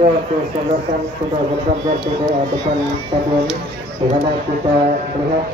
Leo kesebelasan sudah bergambar di depan stadion, di mana kita melihat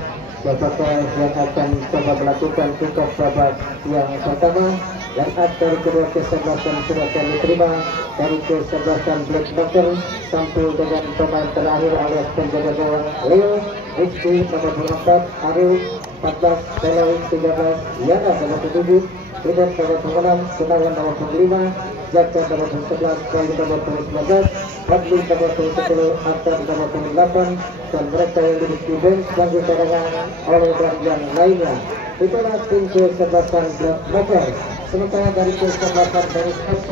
apakah yang akan coba melakukan kick-off babak yang pertama. Dan dari kedua kesebelasan sudah kami terima dari kesebelasan Black Knocker sampai dengan pemain terakhir alias penjaga gawang Leo, Rizky nomor 24, Ariel 14, Pelai 13, Yana nomor 7, Ridan nomor 6, Gunawan nomor 5, Jaka nomor 11, Bayu nomor 19, Fadli nomor 10, Artan nomor 8, dan mereka yang duduk di bench sebagai cadangan oleh dan yang lainnya. Itulah tim kesebelasan Black Knocker. Sementara dari kesebelasan dari SC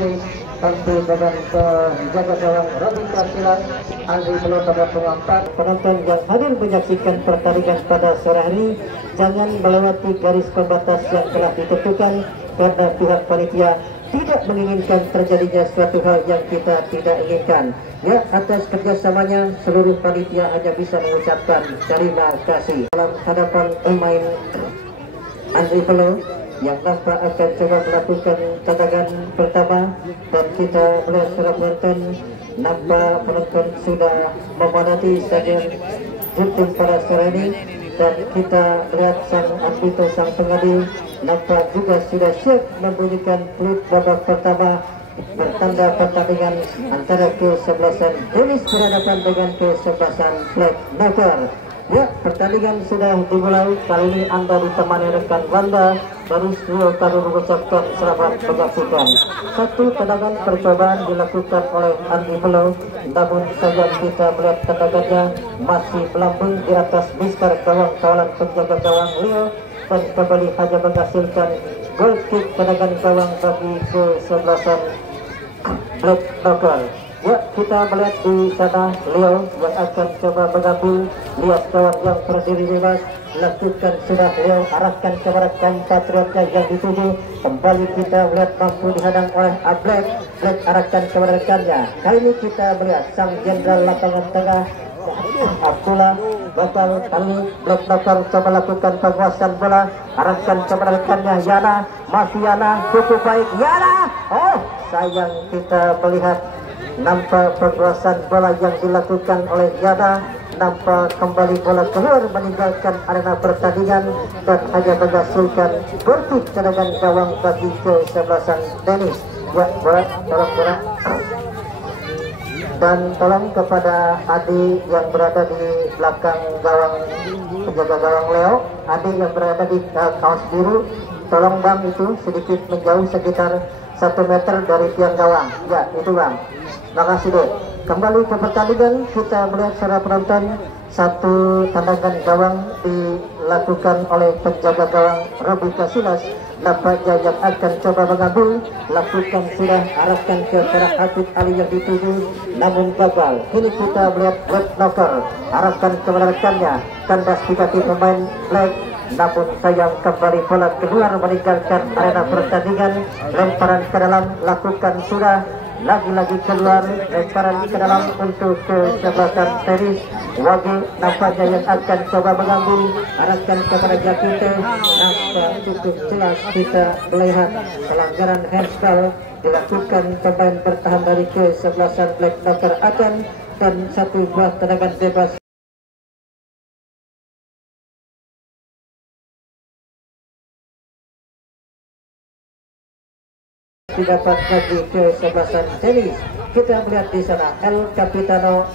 tampil dengan penjaga gawang Robin Kasilas, Andri Melo nomor 4. Penonton yang hadir menyaksikan pertandingan pada sore hari, jangan melewati garis pembatas yang telah ditentukan karena pihak panitia tidak menginginkan terjadinya suatu hal yang kita tidak inginkan. Ya, atas kerjasamanya seluruh panitia hanya bisa mengucapkan terima kasih. Dalam hadapan pemain Andri Melo yang nampak akan coba melakukan tendangan pertama, dan kita melihat secara penonton nampak penonton sudah memadati stadion Juntim pada sore ini, dan kita melihat sang arbiter, sang pengadil nampak juga sudah siap membunyikan peluit babak pertama bertanda pertandingan antara kesebelasan Dennis berhadapan dengan kesebelasan Black Knocker. Ya, pertandingan sudah dimulai. Kali ini Anda ditemani rekan Wanda dari Rio Taru mengucapkan selamat menyaksikan. Satu tendangan percobaan dilakukan oleh Andi Melo, namun sayang kita melihat tendangannya masih melambung di atas mister gawang kawalan penjaga gawang Rio, dan kembali hanya menghasilkan goal kick tendangan gawang bagi kesebelasan Black Knocker. Ya, kita melihat di sana Leo yang akan coba mengambil, lihat kawan yang berdiri bebas, lakukan sudah Leo arahkan kepada kaum patriotnya yang dituju. Kembali kita melihat mampu dihadang oleh Black arahkan kepada rekannya. Kali ini kita melihat sang jenderal lapangan tengah Abdullah bakal kali Black Knocker coba lakukan penguasaan bola, arahkan kepada rekannya Yana, masih Yana cukup baik Yana. Oh, sayang kita melihat nampak penguasaan bola yang dilakukan oleh Yana, nampak kembali bola keluar meninggalkan arena pertandingan dan hanya menghasilkan berkik tendangan gawang bagi kesebelasan Dennis. Ya, bola tolong bola. Dan tolong kepada Adi yang berada di belakang gawang penjaga gawang Leo, Adi yang berada di kaos biru, tolong bang itu sedikit menjauh sekitar 1 meter dari tiang gawang. Ya, itu bang. Makasih deh. Kembali ke pertandingan, kita melihat secara penonton satu tendangan gawang dilakukan oleh penjaga gawang Robin Kasilas. Nampaknya yang akan coba mengambil, lakukan sudah arahkan ke arah Habib Ali yang dituju, namun gagal. Kini kita melihat Black Knocker arahkan kepada rekannya, kandas diganti pemain Black, namun sayang kembali bola keluar meninggalkan arena pertandingan. Lemparan ke dalam lakukan sudah, lagi-lagi keluar, lemparan ke dalam untuk kesebelasan Teris. Wagi nampaknya yang akan coba mengambil, arahkan kepada Jakite. Nampak cukup jelas kita melihat pelanggaran handball dilakukan pemain bertahan dari kesebelasan Black Knocker akan, dan satu buah tendangan bebas didapat bagi kesebelasan Tenis. Kita melihat di sana El Capitano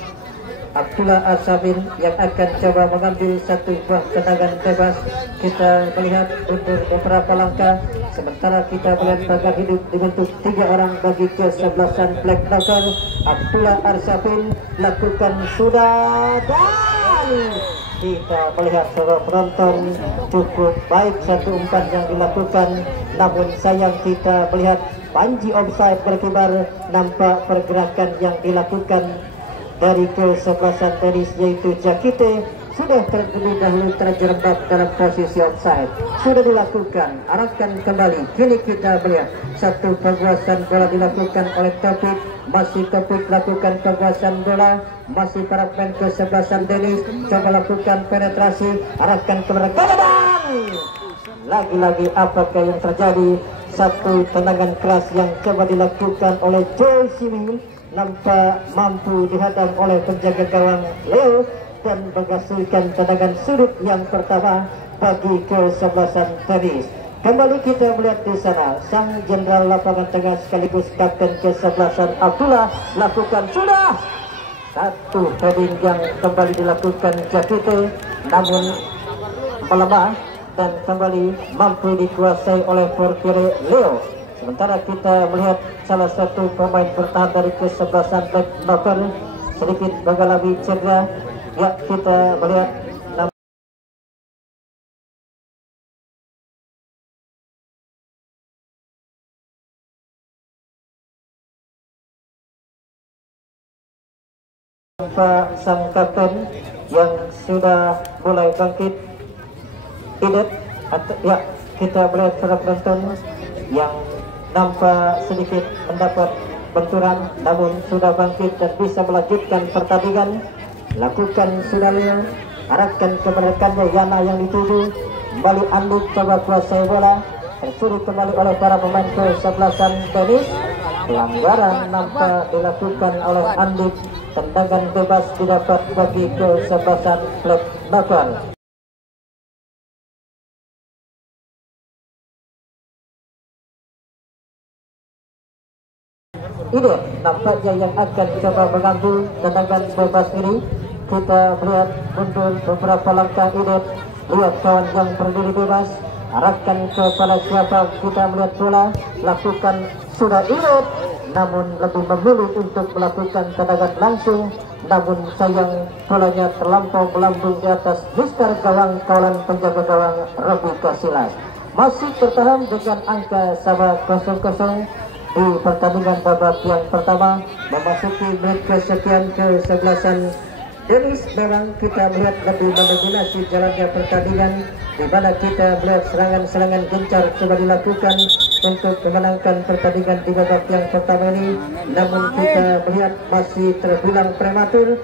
Abdullah Al-Samin yang akan coba mengambil satu buah tendangan bebas. Kita melihat untuk beberapa langkah, sementara kita melihat pagar hidup dibentuk 3 orang bagi kesebelasan Black Knocker. Abdullah Al-Samin lakukan sudah, dan kita melihat seluruh penonton cukup baik satu umpan yang dilakukan, namun sayang kita melihat panji offside berkibar. Nampak pergerakan yang dilakukan dari kesebelasan Tenis yaitu Jakite sudah terlebih dahulu terjerembab dalam posisi offside. Sudah dilakukan, arahkan kembali. Kini kita melihat satu penguasaan bola dilakukan oleh Topik. Masih Topik lakukan penguasaan bola, masih para pemain kesebelasan Dennis coba lakukan penetrasi, arahkan kepada kanan. Lagi-lagi apakah yang terjadi? Satu tendangan keras yang coba dilakukan oleh Joy Siwil nampak mampu dihadang oleh penjaga gawang Leo dan menghasilkan tendangan sudut yang pertama bagi kesebelasan tenis. Kembali kita melihat di sana sang jenderal lapangan tengah sekaligus kapten kesebelasan Abdullah lakukan sudah satu heading yang kembali dilakukan Jakite, namun melemah dan kembali mampu dikuasai oleh portiere Leo. Sementara kita melihat salah satu pemain bertahan dari kesebelasan Blackburn sedikit mengalami cedera. Ya, kita melihat sang kapten yang sudah mulai bangkit. Ya, kita melihat para penonton yang nampak sedikit mendapat benturan namun sudah bangkit dan bisa melanjutkan pertandingan. Lakukan sudah Leo, arahkan kepada rekannya Yana yang dituju. Kembali Anduk coba kuasai bola, tersuruh kembali oleh para pemain kesebelasan tenis. Pelanggaran nampak dilakukan oleh Anduk. Tendangan bebas didapat bagi kesebelasan Blackburn. Ini nampaknya yang akan coba mengambil tendangan bebas ini. Kita melihat mundur beberapa langkah ini. Lihat kawan yang berdiri bebas, arahkan kepada siapa kita melihat bola, lakukan sudah ini, namun lebih memilih untuk melakukan tendangan langsung. Namun sayang bolanya terlampau melambung di atas mister gawang kawalan penjaga gawang Robi Casillas. Masih bertahan dengan angka sama 0-0 di pertandingan babak yang pertama, memasuki menit kesekian kesebelasan Denis. Memang kita melihat lebih mendominasi jalannya pertandingan, di mana kita melihat serangan-serangan gencar coba dilakukan untuk memenangkan pertandingan di babak yang pertama ini. Namun kita melihat masih terbilang prematur.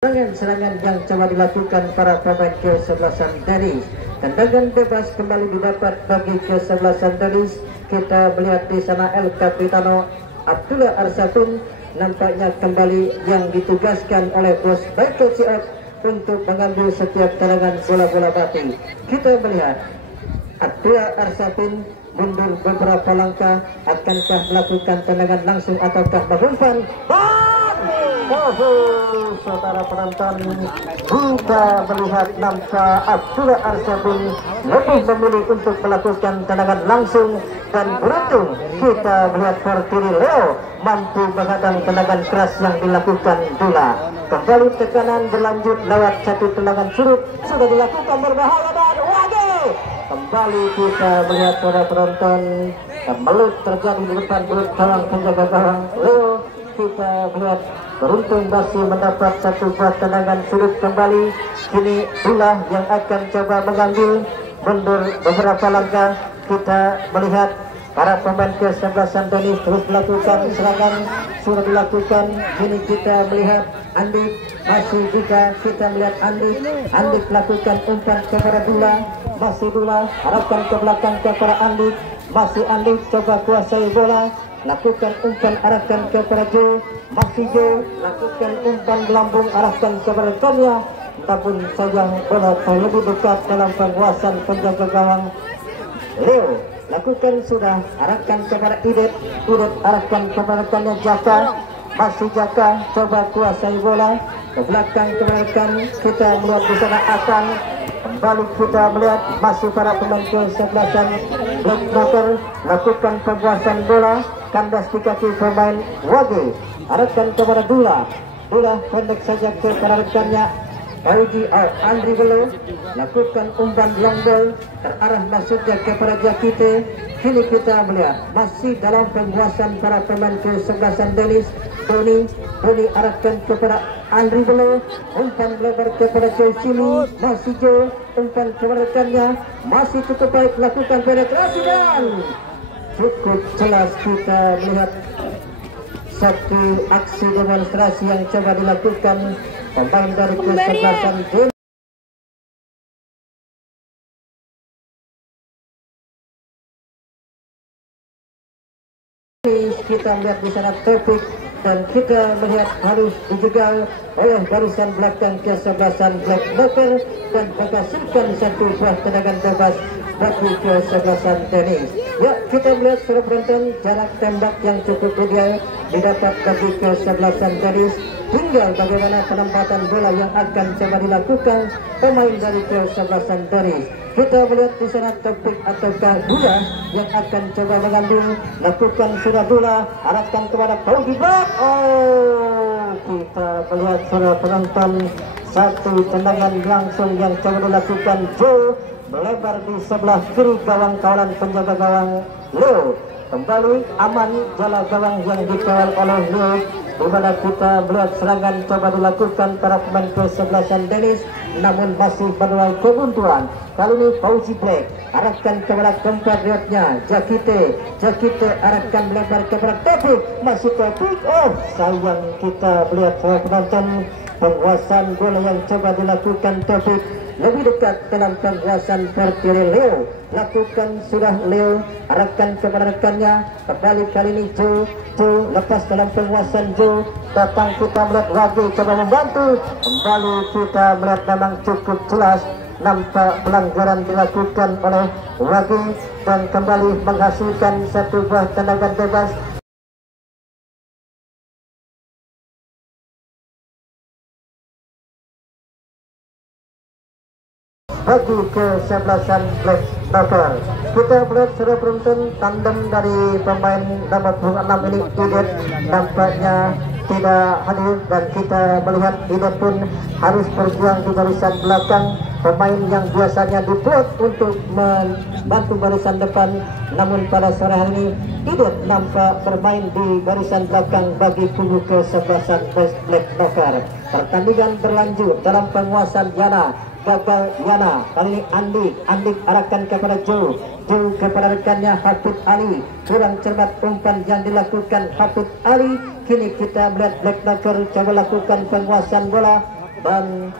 Serangan-serangan yang coba dilakukan para pemain kesebelasan Denis. Tendangan bebas kembali didapat bagi kesebelasan Denis. Kita melihat di sana El Capitano Abdullah Arsatun nampaknya kembali yang ditugaskan oleh bos Michael Ciot untuk mengambil setiap tendangan bola-bola batu. Kita melihat Abdullah Arsatun mundur beberapa langkah, akankah melakukan tendangan langsung ataukah mengumpan? Saudara penonton, kita melihat nampak Abdullah Arsatun lebih memilih untuk melakukan tendangan langsung dan beruntung kita melihat portiere Leo mampu menghadang tendangan keras yang dilakukan Dula. Kembali tekanan berlanjut lewat satu tendangan surut sudah dilakukan berbahaya dan wage. Kembali kita melihat para penonton kemelut terjadi di depan mulut gawang penjaga gawang Leo. Kita melihat beruntung masih mendapat satu buah tendangan sudut kembali. Kini Dula yang akan coba mengambil mundur beberapa langkah. Kita melihat para pemain kesebelasan Denis terus melakukan serangan sudah dilakukan. Kini kita melihat Andik masih juga kita melihat Andik lakukan umpan kepada Dula. Masih Dula harapkan ke belakang kepada Andik. Masih Andik coba kuasai bola, lakukan umpan arahkan kepada Joe. Masih Joe lakukan umpan gelambung arahkan kepada Konya, namun sayang bola terlebih dekat dalam penguasaan penjaga gawang Leo. Lakukan sudah arahkan kepada Idet arahkan kepada Konya Jaka. Masih Jaka coba kuasai bola ke belakang kepada rekan. Kita melihat di sana akan kembali kita melihat masih para pemain kesebelasan Blackburn lakukan penguasaan bola. Kandas di kaki pemain Wage, arahkan kepada Dula pendek saja kepada rekannya Andri Belo, lakukan umpan long ball terarah masuknya kepada Jakite. Kini kita melihat masih dalam penguasaan para pemain kesebelasan Denis. Doni arahkan kepada Andri Belo, umpan lebar kepada Joe Sili. Masih Joe umpan kepada rekannya, masih cukup baik lakukan penetrasi dan cukup jelas kita melihat satu aksi demonstrasi yang coba dilakukan pemain dari kesebelasan Denis. kita melihat di sana Taufik, dan kita melihat harus dijegal oleh barisan belakang kesebelasan Black Knocker dan menghasilkan satu buah tendangan bebas bagi kesebelasan tenis. Ya, kita melihat sudah penonton jarak tembak yang cukup ideal didapat bagi kesebelasan tenis. Tinggal bagaimana penempatan bola yang akan coba dilakukan pemain dari kesebelasan tenis. Kita melihat di sana Topik ataukah Buya yang akan coba mengambil, lakukan sudah bola, arahkan kepada Paugi Black. Oh, kita melihat sudah penonton satu tendangan langsung yang coba dilakukan Joe melebar di sebelah kiri gawang kawalan penjaga gawang Leo. Kembali aman jala gawang yang dikawal oleh Leo, di mana kita melihat serangan coba dilakukan para pemain kesebelasan tenis, namun masih menuai kebuntuan. Kali ini Fauzi Black arahkan kepada keempat riotnya Jakite arahkan melebar kepada Taufik, masih Taufik. Oh, sayang, kita melihat para penonton penguasaan bola yang coba dilakukan Taufik lebih dekat dalam penguasaan berdiri Leo. Lakukan sudah Leo, arahkan kepada rekannya. Kembali kali ini Joe lepas dalam penguasaan Joe. Datang kita melihat Wage coba membantu. Kembali kita melihat memang cukup jelas nampak pelanggaran dilakukan oleh Wage dan kembali menghasilkan satu buah tendangan bebas. Bagi kesebelasan Black Knocker, kita melihat sudah penonton tandem dari pemain nomor 26 ini Idet nampaknya tidak hadir, dan kita melihat Idet pun harus berjuang di barisan belakang. Pemain yang biasanya dibuat untuk membantu barisan depan, namun pada sore hari ini Idet nampak bermain di barisan belakang bagi kubu kesebelasan Black Knocker. Pertandingan berlanjut dalam penguasaan Yana. Gagal Yana, kali ini Andi arahkan kepada Joe kepada rekannya Hafid Ali, kurang cermat umpan yang dilakukan Hafid Ali. Kini kita melihat Black Knocker coba lakukan penguasaan bola dan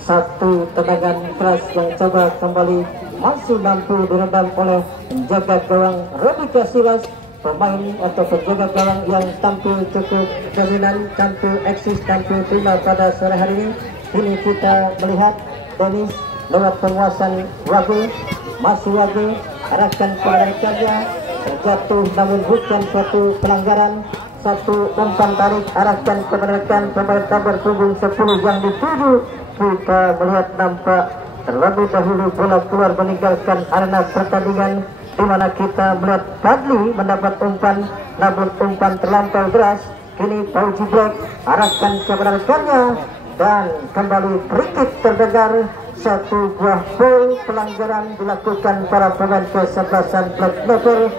satu tendangan keras yang coba kembali masih mampu diredam oleh penjaga gawang Robika Silas, pemain atau penjaga gawang yang tampil cukup dominan, tampil eksis, tampil prima pada sore hari ini. Ini kita melihat Denis lewat penguasaan Wage, masih Wage arahkan kepada rekannya, terjatuh namun bukan suatu pelanggaran. Satu umpan tarik arahkan kepada rekan pemain kabar punggung 10 yang dituju. Kita melihat nampak terlebih dahulu bola keluar meninggalkan arena pertandingan, di mana kita melihat Fadli mendapat umpan namun umpan terlampau deras. Kini Fauzi Black arahkan kepada rekannya dan kembali free terdengar. Satu buah foul pelanggaran dilakukan para pemain kesebelasan Black Knocker.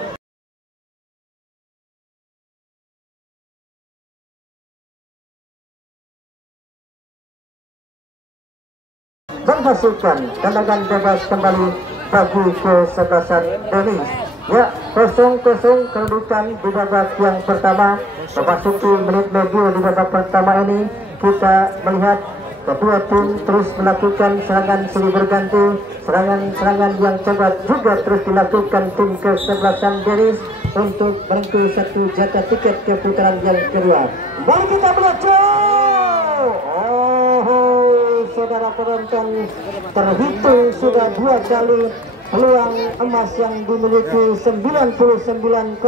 Menghasilkan tendangan bebas kembali bagi kesebelasan Denis. Ya, 0-0 kedudukan di babak yang pertama. Memasuki menit medio di babak pertama ini, kita melihat kedua tim terus melakukan serangan silih berganti, serangan yang coba juga terus dilakukan tim kesebelasan Denis untuk merengkuh satu jatah tiket ke putaran yang kedua. Mari kita melihat saudara penonton, terhitung sudah 2 kali peluang emas yang dimiliki 99,9%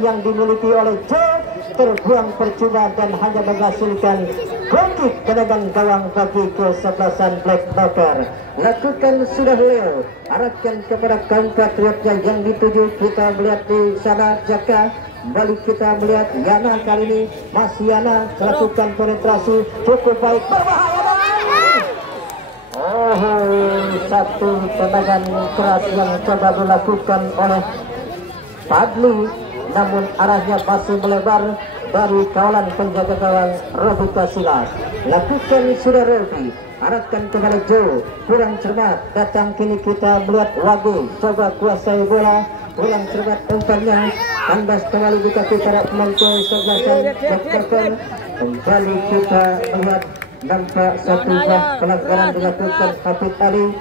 yang dimiliki oleh Joe terbuang percuma dan hanya menghasilkan goal tendangan gawang bagi kesebelasan Black Knocker. Lakukan sudah Leo, arahkan kepada keempat riotnya yang dituju. Kita melihat di sana Jaka, balik kita melihat Yana, kali ini masih Yana melakukan penetrasi cukup baik, berbahaya. Satu tendangan keras yang coba dilakukan oleh Fadli, namun arahnya masih melebar dari kawalan penjaga gawang Robika Silas. Lakukan sudah Robi, arahkan kepada Joe, kurang cermat. Datang kini kita melihat Wage coba kuasai bola, kurang cermat umpannya, kandas kembali di kaki para pemain kesebelasan Black Knocker. Kembali kita melihat nampak satu pelanggaran dilakukan Hafid Ali.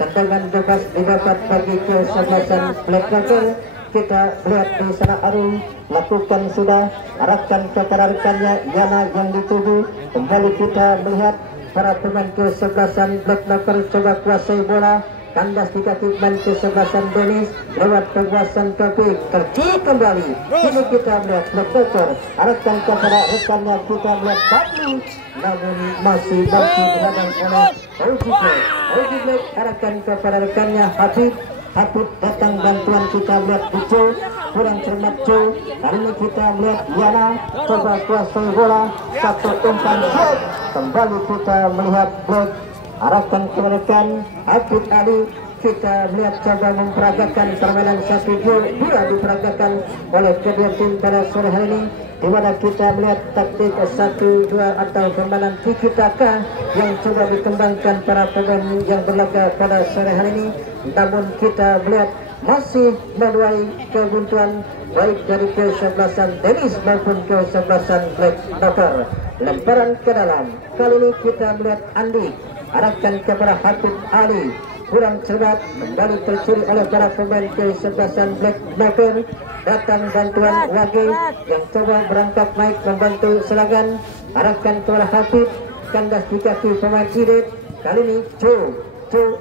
tendangan bebas didapat bagi kesebelasan Black Knocker. Kita melihat di sana Aru lakukan sudah, arahkan kepada rekannya Yana yang dituju. Kembali kita melihat para pemain kesebelasan Black Knocker coba kuasai bola. Kandas di kaki pemain kesebelasan Dennis lewat penguasaan Topik, tercuri kembali. Kini kita melihat Black Knocker arahkan kepada rekannya, kita melihat Badli, namun masih dihadang oleh Oji Black. Oji Black arahkan kepada rekannya Habib. Habib datang bantuan, kita melihat Ujo kurang cermat Jo. Kali ini kita melihat Yana coba kuasai bola, satu umpan set. Kembali kita melihat Black arahkan ke rekan Habib Ali. Kita melihat coba memperagakan permainan 1-2 diperagakan oleh kedua tim pada sore hari ini, di mana kita melihat taktik 1-2 atau permainan tiki taka yang coba dikembangkan para pemain yang berlaga pada sore hari ini. Namun kita melihat masih menuai kebuntuan baik dari kesebelasan Dennis maupun kesebelasan Black Knocker. Lemparan ke dalam, kali ini kita melihat Andi arahkan kepada Habib Ali, kurang cermat, kembali tercuri oleh para pemain kesebelasan Black Knocker. Datang bantuan Wage yang coba berangkat naik membantu serangan, arahkan kepada Habib, kandas di kaki pemain Idet. Kali ini Joe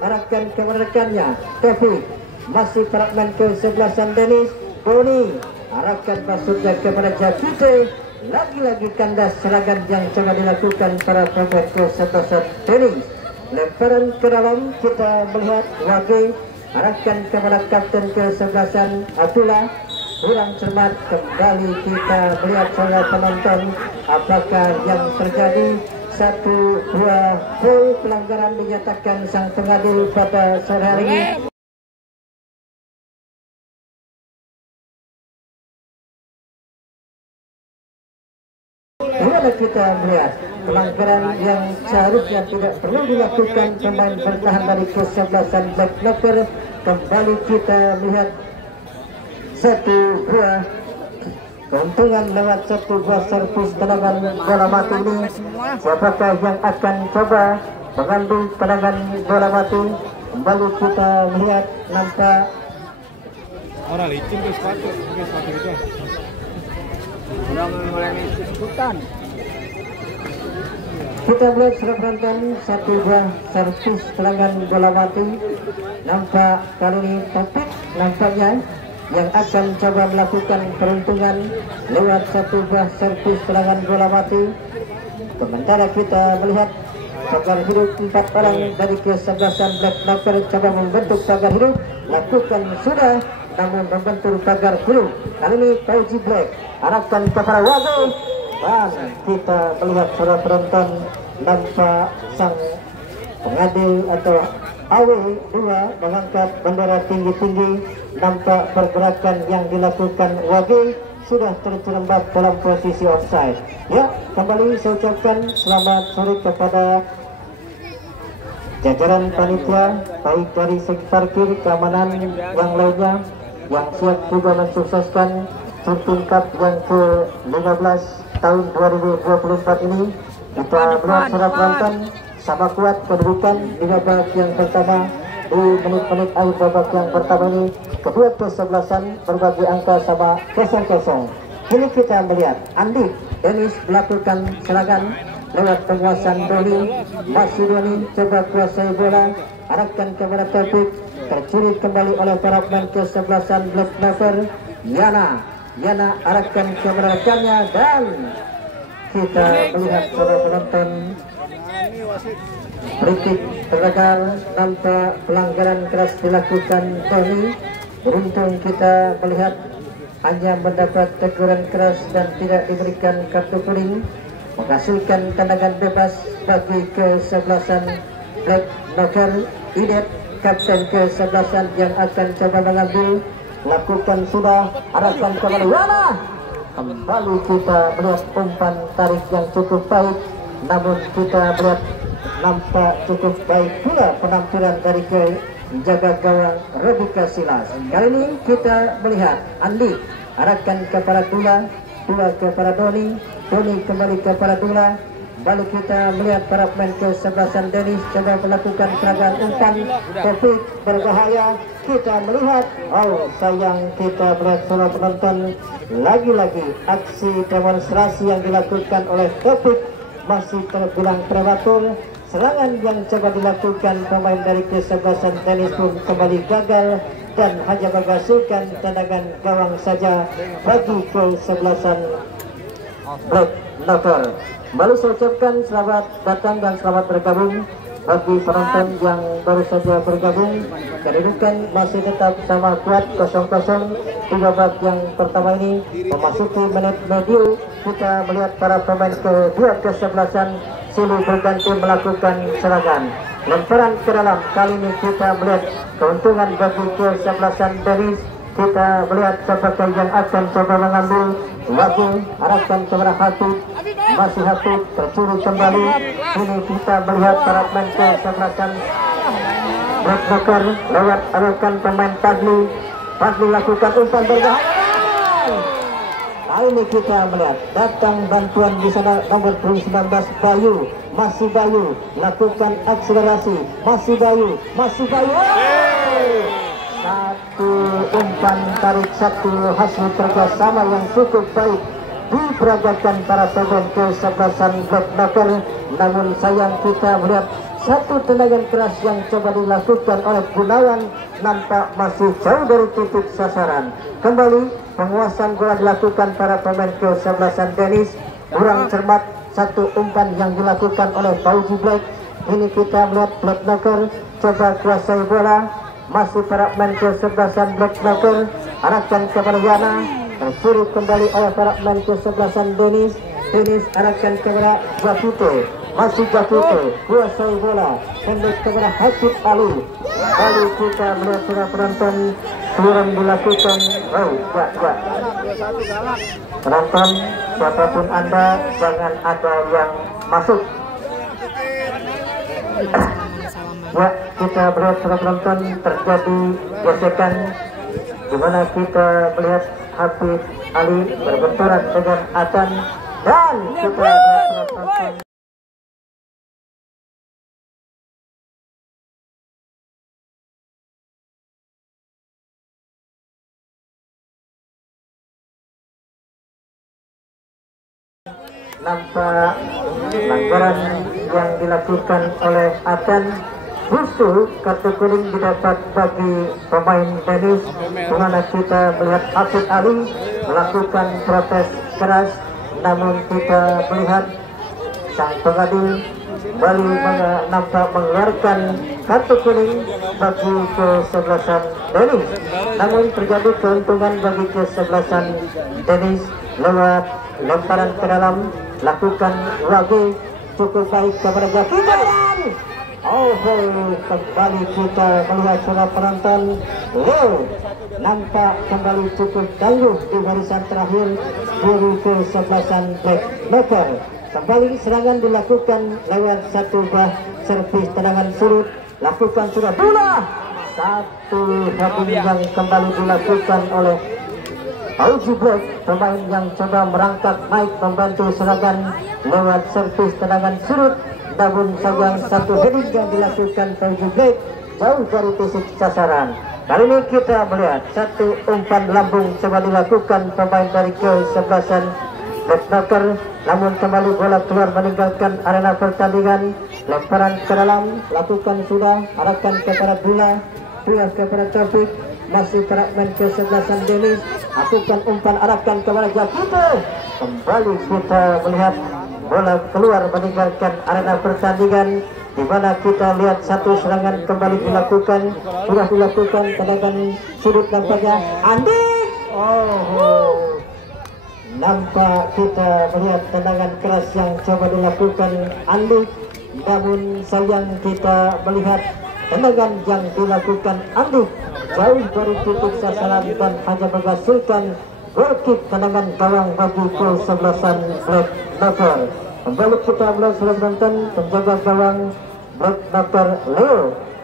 arahkan kepada rekannya Topik, masih para pemain kesebelasan Dennis. Boni arahkan masuknya kepada Jakite, lagi-lagi kandas serangan yang coba dilakukan para pemain kesebelasan Dennis. Lemparan ke dalam, kita melihat Wage arahkan kepada kapten kesebelasan Abdullah, kurang cermat. Kembali kita melihat para penonton apakah yang terjadi. 1-2 gol pelanggaran dinyatakan sang pengadil pada sore hari ini. Dimana kita melihat pelanggaran yang seharusnya tidak perlu dilakukan pemain bertahan dari kesebelasan Black Knocker. Kembali kita melihat 1-2 keuntungan lewat 1-2 servis tendangan bola mati ini. Siapakah yang akan coba mengambil tendangan bola mati? Kembali kita melihat nampak orang licin ke sepatu itu. Udah mulai ikutan. Kita melihat sudah penonton 1-2 servis tendangan bola mati. Nampak kali ini Topik nampaknya yang akan coba melakukan peruntungan lewat 1-2 servis tendangan bola mati. Sementara kita melihat pagar hidup 4 orang dari kesebelasan Black Knocker coba membentuk pagar hidup, lakukan sudah, namun membentur pagar hidup. Kali ini Oji Black arahkan kepada Wage, dan kita melihat sudah penonton nampak sang pengadil atau AW2 mengangkat bendera tinggi-tinggi. Nampak pergerakan yang dilakukan Wage sudah terjerembab dalam posisi offside. Ya, kembali saya ucapkan selamat sore kepada jajaran panitia, baik dari segi parkir, keamanan yang lainnya yang siap juga mensukseskan Champions Cup yang ke-15 tahun 2024 ini. Kita melihat surat penonton sama kuat kedudukan di babak yang pertama. Di menit-menit akhir babak yang pertama ini, kedua kesebelasan berbagi angka sama 0-0. Kini kita melihat Andi Dennis melakukan serangan lewat penguasaan Doni. Masih Doni coba kuasai bola, arahkan kepada Topik, tercuri kembali oleh para pemain kesebelasan Black Knocker. Yana arahkan kepada rekannya, dan kita melihat para penonton berikut tergagal tanpa pelanggaran keras dilakukan Tony. Beruntung kita melihat hanya mendapat teguran keras dan tidak diberikan kartu kuning, menghasilkan tendangan bebas bagi kesebelasan Black Knocker. Idet kapten kesebelasan yang akan coba mengambil, lakukan sudah, arahkan kepada Yana. Kembali kita melihat umpan tarik yang cukup baik, namun kita melihat nampak cukup baik pula penampilan dari jaga gawang Rebika Silas. Kali ini kita melihat Andi arahkan kepada Dula kepada Doni kembali kepada Dula, Lalu kita melihat para pemain kesebelasan Dennis coba melakukan serangan umpan, topik berbahaya. Kita melihat, oh sayang, kita melihat semua penonton, lagi-lagi aksi demonstrasi yang dilakukan oleh topik masih terbilang prematur. Serangan yang coba dilakukan pemain dari kesebelasan Dennis pun kembali gagal dan hanya menghasilkan tendangan gawang saja bagi kesebelasan Black Knocker. Baru saya ucapkan selamat datang dan selamat bergabung bagi penonton yang baru saja bergabung. Kedudukan masih tetap sama kuat 0-0 di babak yang pertama ini. Memasuki menit medio, kita melihat para pemain kedua kesebelasan silih berganti melakukan serangan. Lemparan ke dalam, kali ini kita melihat keuntungan bagi kesebelasan Dennis. Kita melihat siapakah yang akan coba mengambil. Lagi arahkan kepada Hatib, masih Hatib tercuri kembali. Ini kita melihat para pemain kesebelasan Black Knocker lewat arahkan pemain Fadli. Fadli lakukan umpan berbahaya. Kali ini kita melihat datang bantuan di sana nomor 19 Bayu. Masih Bayu lakukan akselerasi. Masih Bayu. Satu umpan tarik, satu hasil kerjasama yang cukup baik diperagakan para pemain kesebelasan Black Knocker. Namun sayang, kita melihat satu tendangan keras yang coba dilakukan oleh Gunawan nampak masih jauh dari titik sasaran. Kembali penguasaan bola dilakukan para pemain kesebelasan Dennis. Kurang cermat satu umpan yang dilakukan oleh Fauzi Black. Ini kita melihat Black Knocker coba kuasai bola. Masih para pemain kesebelasan Black Knocker arahkan kepada Yana, tercuri kembali oleh para pemain kesebelasan Dennis. Dennis arahkan kepada Jafito, masih Jafito kuasai bola, pendek kepada Hatib Ali. Lalu kita melihat para penonton turun dilakukan. Penonton siapapun Anda, jangan ada yang masuk. Ya, kita melihat para penonton terjadi gesekan di mana kita melihat Habib Ali berbenturan dengan Adan dan kita melihat para penonton nampak pelanggaran yang dilakukan oleh Adan. Justru kartu kuning didapat bagi pemain Dennis, di mana kita melihat Habib Ali melakukan protes keras. Namun kita melihat sang pengadil kembali nampak mengeluarkan kartu kuning bagi kesebelasan Dennis. Namun terjadi keuntungan bagi kesebelasan Dennis lewat lemparan ke dalam, lakukan lagi cukup baik kepada Jakiran. Oh, kembali kita melihat para penonton. Leo nampak kembali cukup tangguh di barisan terakhir dari kesebelasan Black Knocker. Kembali serangan dilakukan lewat satu servis tendangan surut. Lakukan sudah bola. Satu holding yang kembali dilakukan oleh Fauzi Black, pemain yang coba merangkak naik membantu serangan lewat servis tendangan surut. Namun sayang, satu heading yang dilakukan Fauzi Black jauh dari titik sasaran. Kali ini kita melihat satu umpan lambung coba dilakukan pemain dari kesebelasan Black Knocker. Namun kembali bola keluar meninggalkan arena pertandingan. Lemparan ke dalam, lakukan sudah, arahkan kepada Dula kepada Taufik. Masih para pemain kesebelasan Dennis, lakukan umpan, arahkan kepada Jakito. Kembali kita melihat bola keluar meninggalkan arena pertandingan, di mana kita lihat satu serangan kembali dilakukan, sudah dilakukan tendangan sudut nampaknya Andi. Nampak kita melihat tendangan keras yang coba dilakukan Andi. Namun sayang, kita melihat tendangan yang dilakukan Andi jauh dari titik sasaran dan hanya menghasilkan goal kick tendangan gawang bagi kesebelasan Black Knocker. Kembali kita melihat sudah menonton penjaga gawang Black Knocker Leo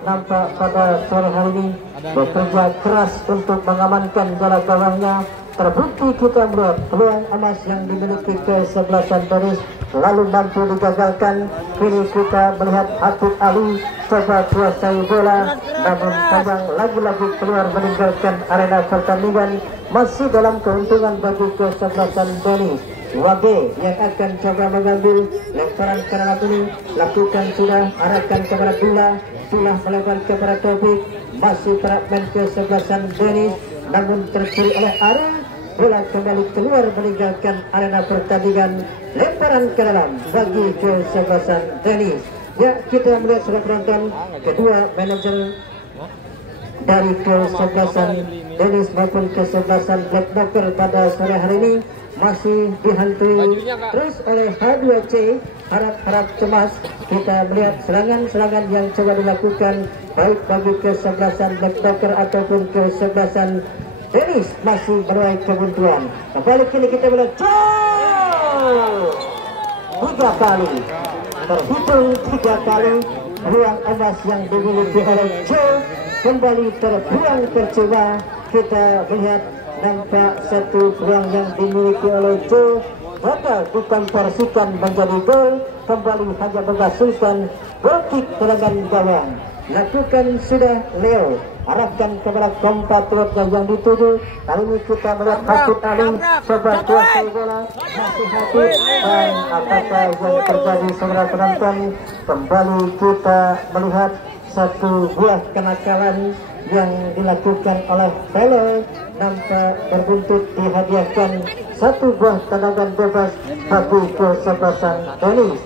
nampak pada sore hari ini bekerja keras untuk mengamankan bola gawangnya. terbukti kita melihat peluang emas yang dimiliki kesebelasan Denis lalu mampu digagalkan. Kini kita melihat Habib Ali coba kuasai bola, namun sayang lagi-lagi keluar meninggalkan arena pertandingan. Masih dalam keuntungan bagi kesebelasan Denis. Wage yang akan coba mengambil lemparan ke dalam ini, lakukan sudah, arahkan kepada Dula melebar kepada Taufik, masih fragmen kesebelasan Denis, namun tercuri oleh Ari. Bola kembali keluar meninggalkan arena pertandingan, lemparan ke dalam bagi kesebelasan Denis. Ya, kita melihat sudah penonton kedua manajer dari kesebelasan Denis maupun kesebelasan Black Knocker pada sore hari ini masih dihantui terus oleh H2C. Harap-harap cemas, kita melihat serangan-serangan yang coba dilakukan baik bagi kesebelasan Black Knocker ataupun kesebelasan Denis masih menuai kebuntuan. Kembali kini kita melihat 3 kali terhitung 3 kali ruang emas yang dimiliki oleh Joe kembali terbuang percuma. Kita melihat nampak satu peluang yang dimiliki oleh Joe gagal dikonversikan menjadi gol, kembali hanya menghasilkan gol kick tendangan gawang. Lakukan sudah Leo, arahkan kepada kompatriotnya yang dituju. Kali ini kita melihat Habib Ali coba kuasai bola, masih Habib, dan apakah yang terjadi saudara penonton? Kembali kita melihat satu buah kenakalan yang dilakukan oleh Pele, nampak berbuntut dihadiahkan satu buah tendangan bebas bagi kesebelasan Denis.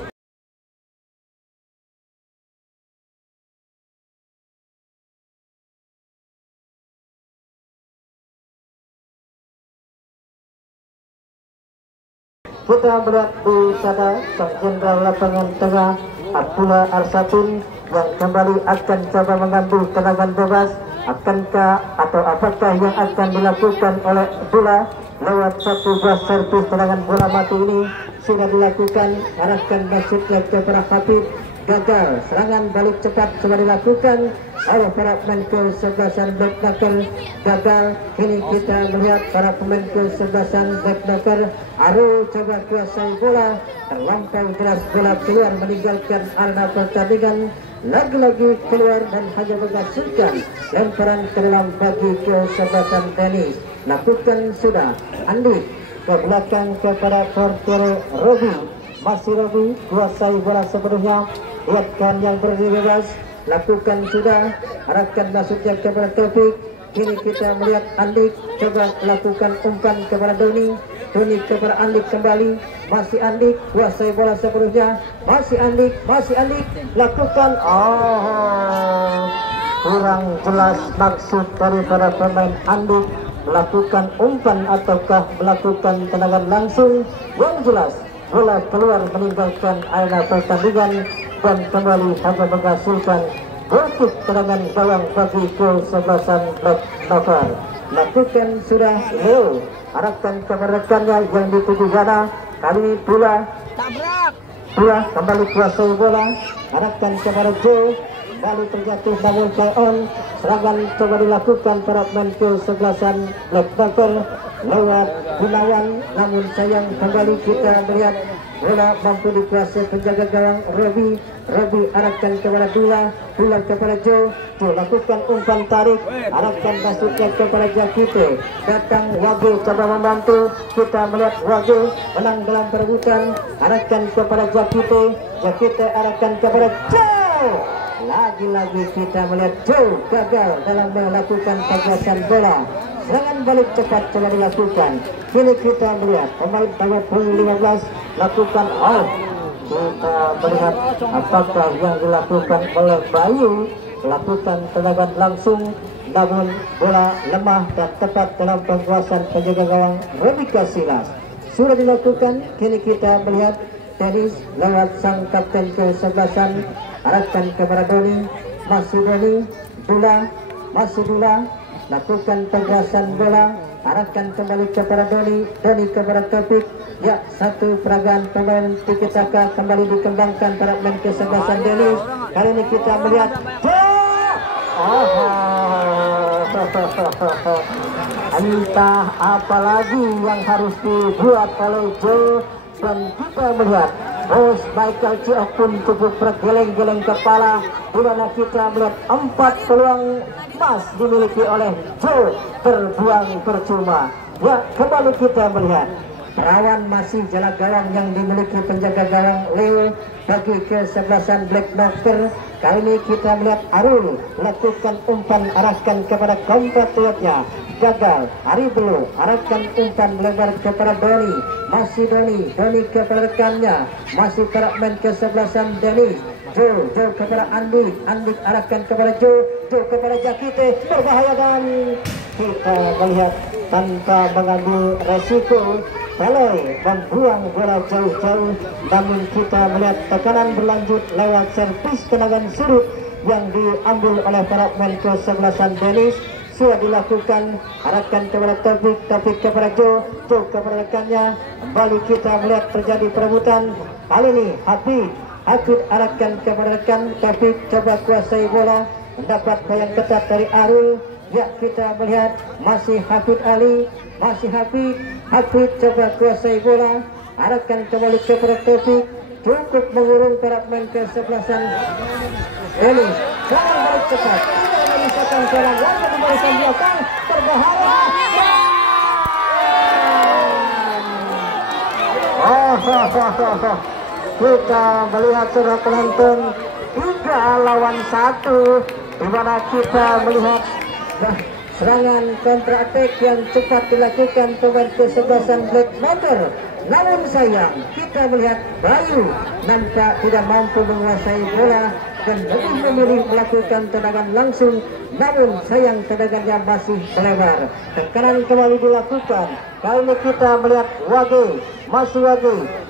Kita melihat di sana Sang Jenderal Lapangan Tengah Abdullah Arsatun yang kembali akan coba mengambil tendangan bebas. Akankah atau apakah yang akan dilakukan oleh Abdullah lewat satu buah servis tendangan bola mati ini sudah dilakukan, arahkan masuknya kepada Habib, gagal. Serangan balik cepat coba dilakukan oleh para pemain kesebelasan Black Knocker, gagal. Kini kita melihat para pemain kesebelasan Black Knocker Aru coba kuasai bola, terlampau deras bola keluar meninggalkan arena pertandingan, lagi-lagi keluar dan hanya menghasilkan lemparan ke dalam bagi kesebelasan Denis. Lakukan sudah Andi ke belakang kepada Portero Robi, masih Robi kuasai bola sepenuhnya, lihatkan yang berdiri bebas, lakukan sudah, arahkan masuknya kepada Taufik. Kini kita melihat Andik coba lakukan umpan kepada Doni kepada Andik kembali, masih Andik kuasai bola sepenuhnya, masih Andik, lakukan kurang jelas maksud daripada pemain Andik melakukan umpan ataukah melakukan tendangan langsung. Yang jelas bola keluar meninggalkan arena pertandingan dan kembali hanya menghasilkan gol kick tendangan gawang bagi kesebelasan Black Knocker. Lakukan sudah Leo, arahkan kepada rekannya yang dituju sana. Kali ini Dula kembali kuasai bola, arahkan kepada Joe, kembali terjatuh namun play on. Serangan coba dilakukan para pemain kesebelasan Black Knocker lewat Gunawan, namun sayang kembali kita melihat bola mampu dikuasai penjaga gawang Robi arahkan kepada Dula kepada Joe lakukan umpan tarik, arahkan masuknya kepada Jakite, datang Wage coba membantu. Kita melihat Wage menang dalam perebutan, arahkan kepada Jakite arahkan kepada Joe. Lagi-lagi kita melihat Joe gagal dalam melakukan penggasan bola. Serangan balik cepat coba dilakukan. Kini kita melihat pemain nomor 15 lakukan out. Kita melihat apakah yang dilakukan oleh Bayu, lakukan tendangan langsung, namun bola lemah dan tepat dalam penguasaan penjaga gawang Robika Silas. Sudah dilakukan. Kini kita melihat Denis lewat sang kapten kesebelasan, arahkan kepada Doni, masih Doni, Dula, lakukan penguasaan bola, arahkan kembali kepada Doni kepada Taufik. Ya, satu peragaan pemain tiki taka kembali dikembangkan para pemain kesebelasan Denis. Kali ini kita melihat entah apalagi yang harus dibuat oleh Joe, dan kita melihat Bos Michael Ciok pun cukup bergeleng-geleng kepala, di mana kita melihat 4 peluang emas dimiliki oleh Joe terbuang percuma. Ya, kembali kita melihat perawan masih jalan gawang yang dimiliki penjaga gawang Leo bagi kesebelasan Black Knocker. Kali ini kita melihat Arul lakukan umpan arahkan kepada compatriotnya, gagal. Ari belum arahkan umpan melebar kepada Doni, masih Doni kepada rekannya, masih para main kesebelasan Dennis. Joe kepada Andi arahkan kepada Joe kepada Jakite, berbahaya dan kita melihat tanpa mengambil resiko Baloi membuang bola jauh-jauh, namun kita melihat tekanan berlanjut lewat servis tendangan sudut yang diambil oleh para pemain kesebelasan Dennis. Sudah dilakukan, arahkan kepada Taufik kepada Joe kepada rekannya. Kembali kita melihat terjadi perebutan. Kali ini Habib arahkan kepada rekan. Taufik coba kuasai bola, mendapat bayang ketat dari Arul. Ya, kita melihat masih Hafid Ali, masih Hafid coba kuasai bola, arahkan kembali kepada Taufik, cukup mengurung para pemain kesebelasan Dennis. Jangan balik cepat, tidak memisahkan jalan, lalu kembalikan belakang, berbahaya. Kita melihat saudara penonton 3 lawan 1, di mana kita melihat serangan kontra attack yang cepat dilakukan pemain kesebelasan Black Knocker. Namun sayang, kita melihat Bayu nampak tidak mampu menguasai bola dan lebih memilih melakukan tendangan langsung. Namun sayang tendangannya masih melebar. Tekanan kembali dilakukan. Kali ini kita melihat Wage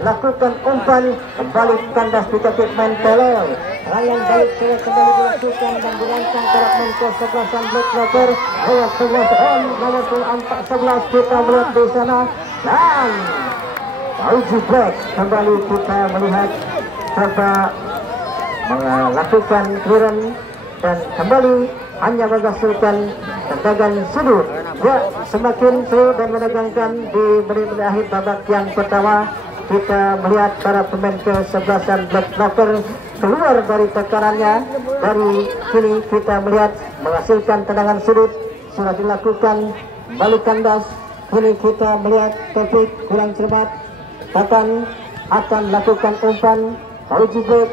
lakukan umpan, kembali kandas di kaki main Pelel. Serangan balik kembali dilakukan dan dirancang para main kesebelasan Black Knocker. Lewat 11 nomor 11 kita melihat di sana, dan Fauzi Black kembali kita melihat coba melakukan clearance dan kembali hanya menghasilkan tendangan sudut. Ya, semakin seru dan menegangkan di menit-menit akhir babak yang pertama. Kita melihat para pemain kesebelasan Black Knocker keluar dari tekanannya. Dari sini kita melihat menghasilkan tendangan sudut sudah dilakukan, balik kandas. Kini kita melihat Taufik kurang cermat, akan lakukan umpan. Fauzi Black,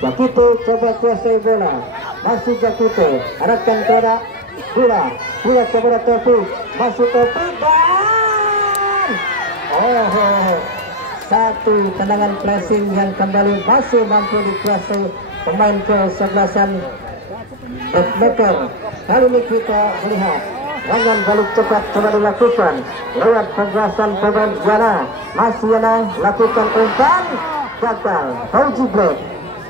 Jakite coba kuasai bola, masih Jakite arahkan kepada Bila kepada Taufik, masih Taufik dan satu tendangan pressing yang kembali masih mampu dikuasai pemain kesebelasan Black Knocker. Kali ini kita melihat serangan balik cepat coba dilakukan lewat penjelasan pemain Yana. Masih Yana lakukan umpan, gagal. Fauzi Black,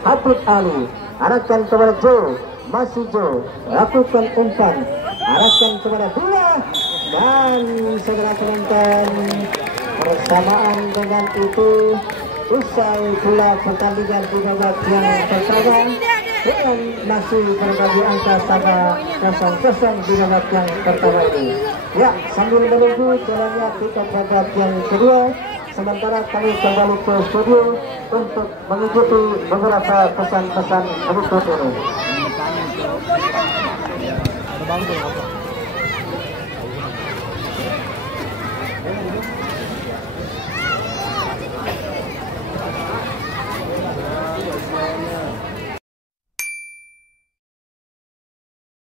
Hafid Ali arahkan kepada Joe, masih Joe lakukan umpan, arahkan kepada Bila, dan saudara penonton, bersamaan dengan itu usai pula pertandingan di babak yang pertama dengan masih berbagi angka sama 0-0 di babak yang pertama ini. Ya, sambil menunggu jalannya kita babak yang kedua, sementara kami kembali ke studio untuk mengikuti beberapa pesan-pesan berikut ini.